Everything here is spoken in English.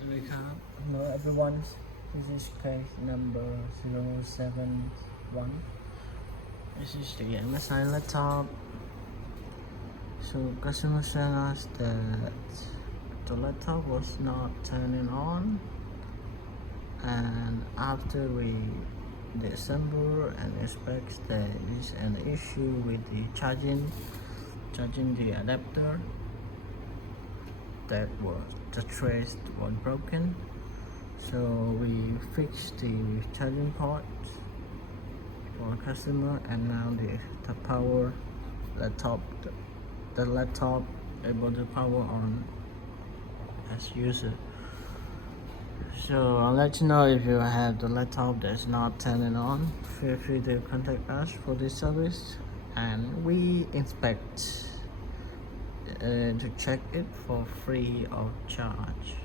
Hello everyone, this is case number 071. This is the MSI laptop. So customer sent us that the laptop was not turning on, and after we disassemble and inspect, there is an issue with the charging the adapter. That was the trace was broken, so we fixed the charging port for customer, and now the power the laptop able to power on as user. So I'll let you know if you have the laptop that's not turning on. Feel free to contact us for this service, and we inspect to check it for free of charge.